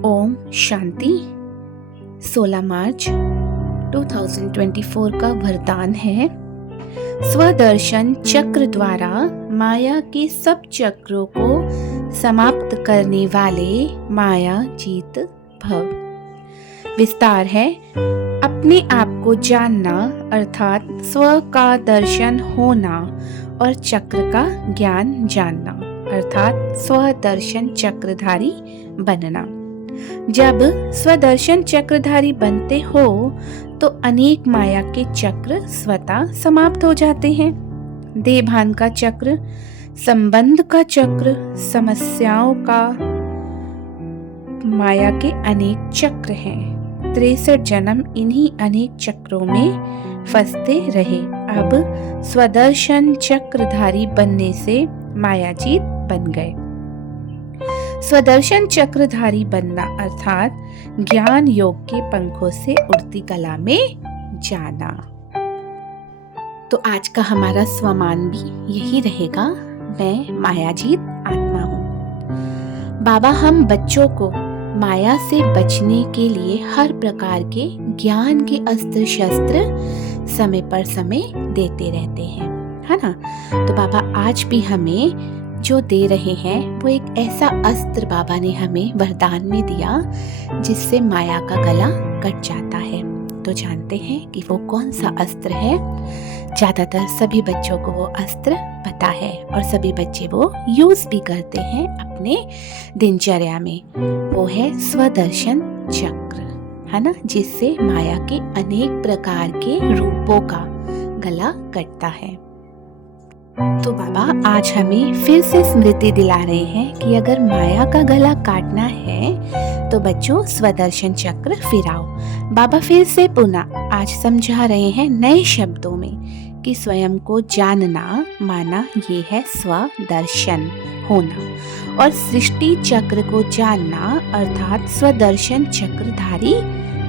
ओम शांति। 16 मार्च 2024 का वरदान है, स्वदर्शन चक्र द्वारा माया के सब चक्रों को समाप्त करने वाले माया जीत भव। विस्तार है, अपने आप को जानना अर्थात स्व का दर्शन होना और चक्र का ज्ञान जानना अर्थात स्वदर्शन चक्रधारी बनना। जब स्वदर्शन चक्रधारी बनते हो तो अनेक माया के चक्र स्वतः समाप्त हो जाते हैं। देह भान का चक्र, संबंध का चक्र, समस्याओं का, माया के अनेक चक्र हैं। 63 जन्म इन्हीं अनेक चक्रों में फंसते रहे। अब स्वदर्शन चक्रधारी बनने से मायाजीत बन गए। स्वदर्शन चक्रधारी बनना अर्थात ज्ञान योग के पंखों से उड़ती कला में जाना। तो आज का हमारा स्वमान भी यही रहेगा, मैं मायाजीत आत्मा हूँ। बाबा हम बच्चों को माया से बचने के लिए हर प्रकार के ज्ञान के अस्त्र शस्त्र समय पर समय देते रहते हैं, है ना। तो बाबा आज भी हमें जो दे रहे हैं वो एक ऐसा अस्त्र बाबा ने हमें वरदान में दिया जिससे माया का गला कट जाता है। तो जानते हैं कि वो कौन सा अस्त्र है। ज्यादातर सभी बच्चों को वो अस्त्र पता है और सभी बच्चे वो यूज भी करते हैं अपने दिनचर्या में। वो है स्वदर्शन चक्र, है ना, जिससे माया के अनेक प्रकार के रूपों का गला कटता है। तो बाबा आज हमें फिर से स्मृति दिला रहे हैं कि अगर माया का गला काटना है तो बच्चों स्वदर्शन चक्र फिराओ। बाबा फिर से पुनः आज समझा रहे हैं नए शब्दों में कि स्वयं को जानना माना ये है स्वदर्शन होना, और सृष्टि चक्र को जानना अर्थात स्वदर्शन चक्रधारी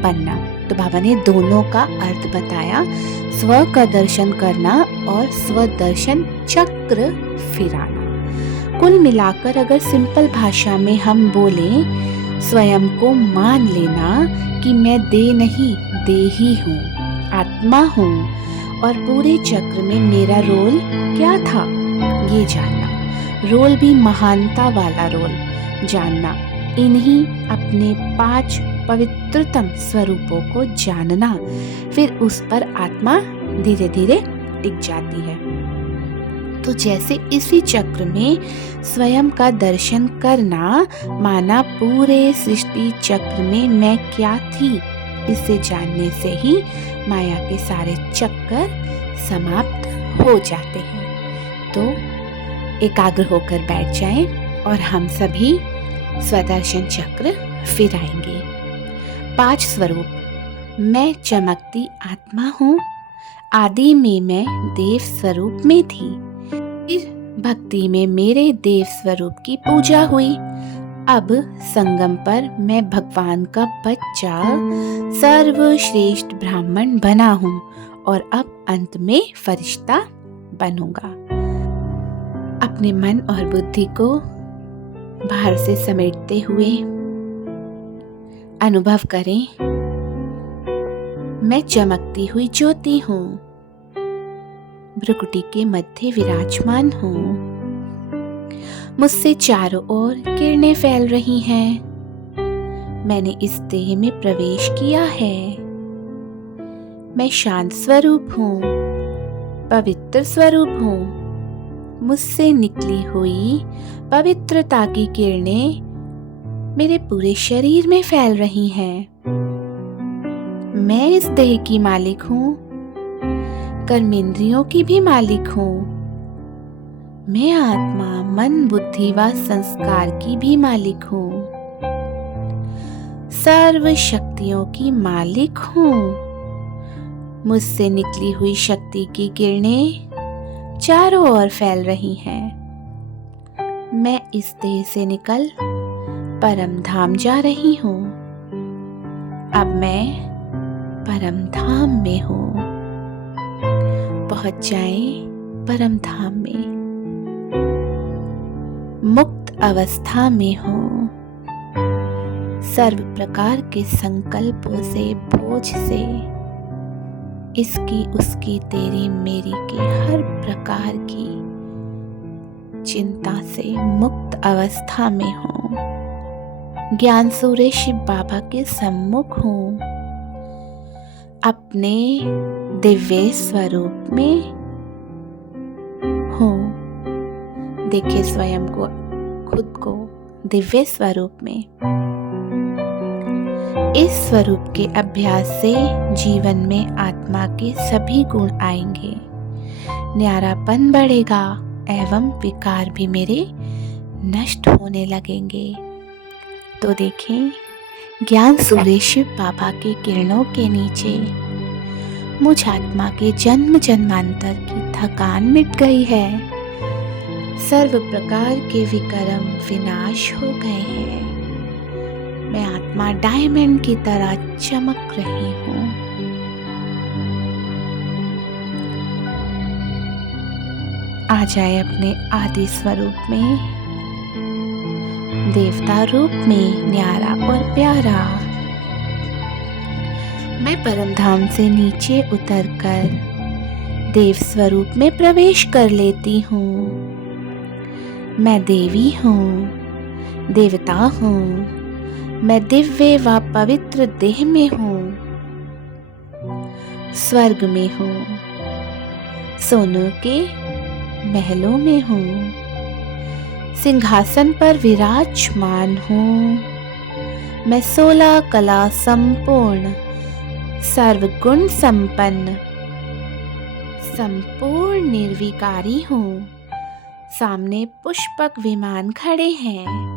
बनना। तो बाबा ने दोनों का अर्थ बताया, स्व का दर्शन करना और स्वदर्शन चक्र फिराना। कुल मिलाकर अगर सिंपल भाषा में हम बोलें, स्वयं को मान लेना कि मैं देह नहीं देही हूँ, आत्मा हूँ और पूरे चक्र में मेरा रोल क्या था ये जानना। रोल भी महानता वाला रोल जानना। इन्हीं अपने 5 पवित्रतम स्वरूपों को जानना, फिर उस पर आत्मा धीरे धीरे टिक जाती है। तो जैसे इसी चक्र में स्वयं का दर्शन करना माना पूरे सृष्टि चक्र में मैं क्या थी, इसे जानने से ही माया के सारे चक्कर समाप्त हो जाते हैं। तो एकाग्र होकर बैठ जाएं और हम सभी स्वदर्शन चक्र फिराएंगे। 5 स्वरूप। मैं चमकती आत्मा हूँ, आदि में मैं देव स्वरूप में थी, फिर भक्ति में मेरे देव स्वरूप की पूजा हुई। अब संगम पर मैं भगवान का बच्चा सर्वश्रेष्ठ ब्राह्मण बना हूँ और अब अंत में फरिश्ता बनूंगा। अपने मन और बुद्धि को बाहर से समेटते हुए अनुभव करें, मैं चमकती हुई ज्योति हूँ, भ्रुकुटी के मध्य विराजमान हूँ, मुझसे चारों ओर किरणें फैल रही हैं। मैंने इस देह में प्रवेश किया है। मैं शांत स्वरूप हूँ, पवित्र स्वरूप हूँ। मुझसे निकली हुई पवित्रता की किरणें मेरे पूरे शरीर में फैल रही हैं। मैं इस देह की मालिक हूँ, कर्मेंद्रियों की भी मालिक हूँ। मैं आत्मा, मन, बुद्धि व संस्कार की भी मालिक हूँ। सर्व शक्तियों की मालिक हूँ। मुझसे निकली हुई शक्ति की किरणें चारों ओर फैल रही हैं। मैं इस देह से निकल परम धाम जा रही हूँ। अब मैं परम धाम में हूँ। पहुंच जाएं परम धाम में। मुक्त अवस्था में हूँ। सर्व प्रकार के संकल्पों से, बोझ से, इसकी उसकी तेरी मेरी की हर प्रकार की चिंता से मुक्त अवस्था में हूँ। ज्ञान सूर्य शिव बाबा के सम्मुख हूँ, अपने दिव्य स्वरूप में हूँ। देखिए स्वयं को, खुद को दिव्य स्वरूप में। इस स्वरूप के अभ्यास से जीवन में आत्मा के सभी गुण आएंगे, न्यारापन बढ़ेगा एवं विकार भी मेरे नष्ट होने लगेंगे। तो देखें, ज्ञान सूर्य शिव बाबा के किरणों के नीचे मुझ आत्मा के जन्म जन्मांतर की थकान मिट गई है। सर्व प्रकार के विकर्म विनाश हो गए हैं। मैं आत्मा डायमंड की तरह चमक रही हूँ। आ जाए अपने आदि स्वरूप में, देवता रूप में न्यारा और प्यारा। मैं परम धाम से नीचे उतरकर देव स्वरूप में प्रवेश कर लेती हूँ। मैं देवी हूँ, देवता हूँ। मैं दिव्य व पवित्र देह में हूँ, स्वर्ग में हूँ, सोनों के महलों में हूँ, सिंहासन पर विराजमान हूँ। मैं 16 कला संपूर्ण, सर्वगुण संपन्न, संपूर्ण निर्विकारी हूँ। सामने पुष्पक विमान खड़े हैं,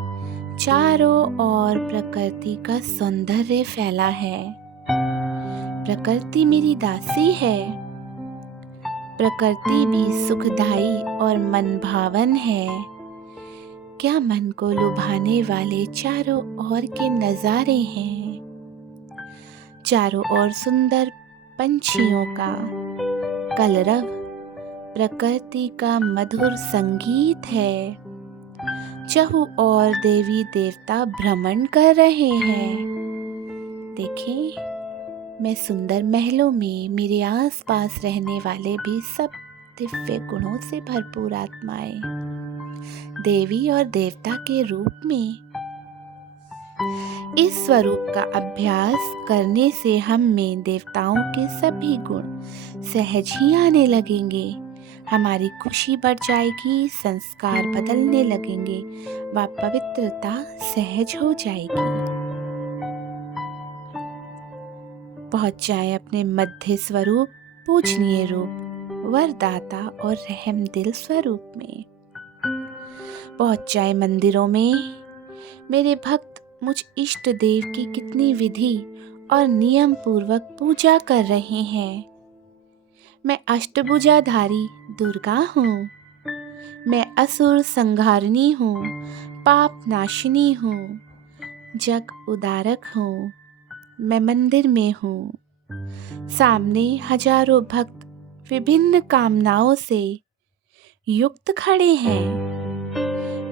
चारों ओर प्रकृति का सौंदर्य फैला है। प्रकृति मेरी दासी है। प्रकृति भी सुखदाई और मनभावन है। क्या मन को लुभाने वाले चारों ओर के नजारे हैं। चारों ओर सुंदर पंछियों का कलरव, प्रकृति का मधुर संगीत है। चहु और देवी देवता भ्रमण कर रहे हैं। देखें, मैं सुंदर महलों में, मेरे आसपास रहने वाले भी सब दिव्य गुणों से भरपूर आत्माएं, देवी और देवता के रूप में। इस स्वरूप का अभ्यास करने से हम में देवताओं के सभी गुण सहज ही आने लगेंगे। हमारी खुशी बढ़ जाएगी, संस्कार बदलने लगेंगे व पवित्रता सहज हो जाएगी। पहुंच जाए अपने मध्य स्वरूप, पूजनीय रूप, वरदाता और रहम दिल स्वरूप में। पहुंच जाए मंदिरों में। मेरे भक्त मुझ इष्ट देव की कितनी विधि और नियम पूर्वक पूजा कर रहे हैं। मैं अष्टभुजाधारी दुर्गा हूँ। मैं असुर संहारिणी हूँ, पाप नाशिनी हूँ, जग उदारक हूँ। मैं मंदिर में हूँ। सामने हजारों भक्त विभिन्न कामनाओं से युक्त खड़े हैं।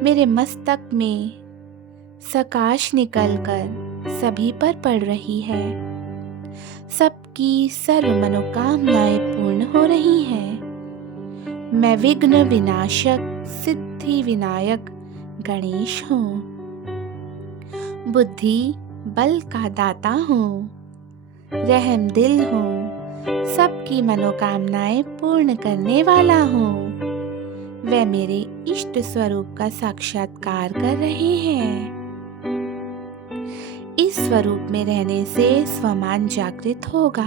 मेरे मस्तक में सकाश निकलकर सभी पर पड़ रही है। सबकी सर्व मनोकामनाएं पूर्ण हो रही हैं। मैं विघ्न विनाशक, सिद्धि विनायक गणेश हूँ। बुद्धि बल का दाता हूँ, रहम दिल हूँ, सबकी मनोकामनाएं पूर्ण करने वाला हूँ। वे मेरे इष्ट स्वरूप का साक्षात्कार कर रहे हैं। इस स्वरूप में रहने से स्वमान जागृत होगा।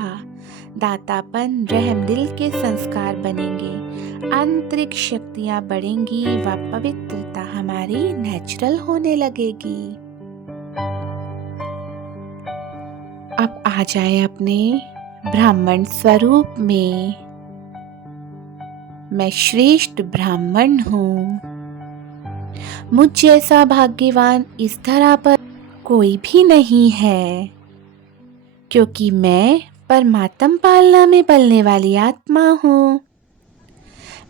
दातापन, रहम दिल के संस्कार बनेंगे, आंतरिक शक्तियां बढ़ेंगी व पवित्रता हमारी नेचुरल होने लगेगी। अब आ जाए अपने ब्राह्मण स्वरूप में। मैं श्रेष्ठ ब्राह्मण हूँ। मुझ जैसा भाग्यवान इस धरा पर कोई भी नहीं है, क्योंकि मैं परमात्म पालना में पलने वाली आत्मा हूँ।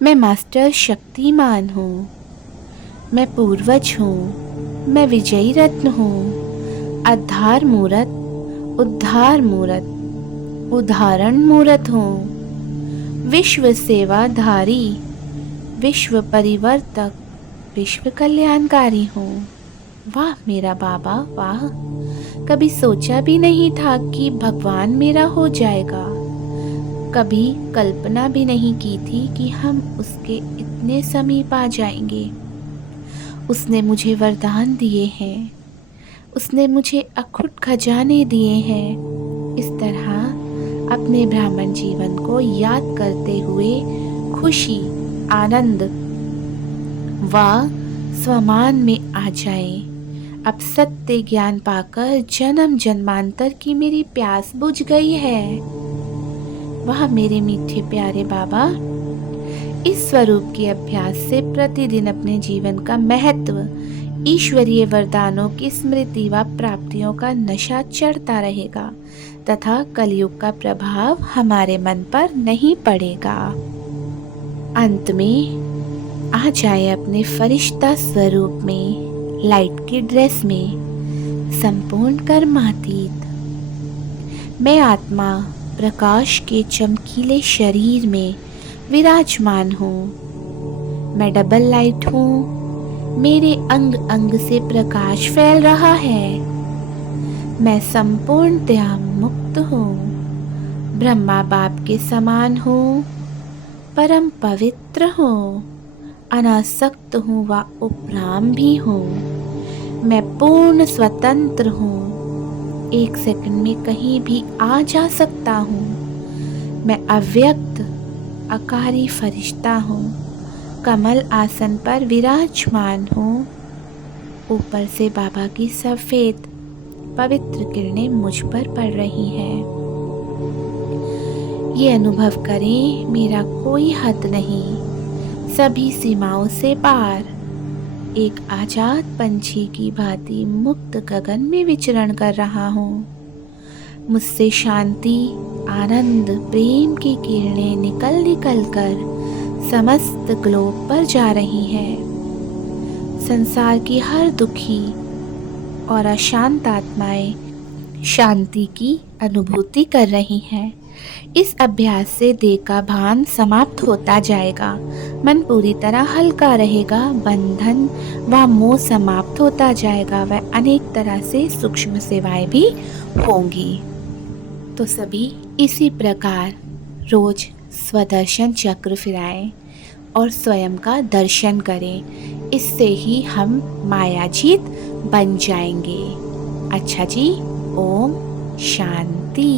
मैं मास्टर शक्तिमान हूँ। मैं पूर्वज हूँ। मैं विजयी रत्न हूँ। आधार मूरत, उद्धार मूरत, उदाहरण मूरत हूँ। विश्व सेवाधारी, विश्व परिवर्तक, विश्व कल्याणकारी हूँ। वाह मेरा बाबा वाह, कभी सोचा भी नहीं था कि भगवान मेरा हो जाएगा। कभी कल्पना भी नहीं की थी कि हम उसके इतने समीप आ जाएंगे। उसने मुझे वरदान दिए हैं, उसने मुझे अखुट खजाने दिए हैं। इस तरह अपने ब्राह्मण जीवन को याद करते हुए खुशी, आनंद व स्वमान में आ जाए। अब सत्य ज्ञान पाकर जन्म जन्मांतर की मेरी प्यास बुझ गई है। वाह मेरे मीठे प्यारे बाबा, इस स्वरूप के अभ्यास से प्रतिदिन अपने जीवन का महत्व, ईश्वरीय वरदानों की स्मृति व प्राप्तियों का नशा चढ़ता रहेगा तथा कलयुग का प्रभाव हमारे मन पर नहीं पड़ेगा। अंत में आ जाए अपने फरिश्ता स्वरूप में, लाइट की ड्रेस में, संपूर्ण कर्मातीत। मैं आत्मा प्रकाश के चमकीले शरीर में विराजमान हूँ। मैं डबल लाइट हूँ, मेरे अंग अंग से प्रकाश फैल रहा है। मैं संपूर्णतया मुक्त हूँ, ब्रह्मा बाप के समान हूँ, परम पवित्र हूँ, अनासक्त हूँ व उपराम भी हूँ। मैं पूर्ण स्वतंत्र हूँ, एक सेकंड में कहीं भी आ जा सकता हूँ। मैं अव्यक्त अकारी फरिश्ता हूँ, कमल आसन पर विराजमान हूँ। ऊपर से बाबा की सफ़ेद पवित्र किरणें मुझ पर पड़ रही हैं। ये अनुभव करें, मेरा कोई हद नहीं, सभी सीमाओं से पार। एक आजाद पंछी की भांति मुक्त गगन में विचरण कर रहा हूँ। मुझसे शांति, आनंद, प्रेम की किरणें निकल निकल कर समस्त ग्लोब पर जा रही हैं। संसार की हर दुखी और अशांत आत्माएं शांति की अनुभूति कर रही हैं। इस अभ्यास से देह का भान समाप्त होता जाएगा, मन पूरी तरह हल्का रहेगा, बंधन व मोह समाप्त होता जाएगा व अनेक तरह से सूक्ष्म सेवाएं भी होंगी। तो सभी इसी प्रकार रोज स्वदर्शन चक्र फिराएं और स्वयं का दर्शन करें। इससे ही हम मायाजीत बन जाएंगे। अच्छा जी, ओम शांति।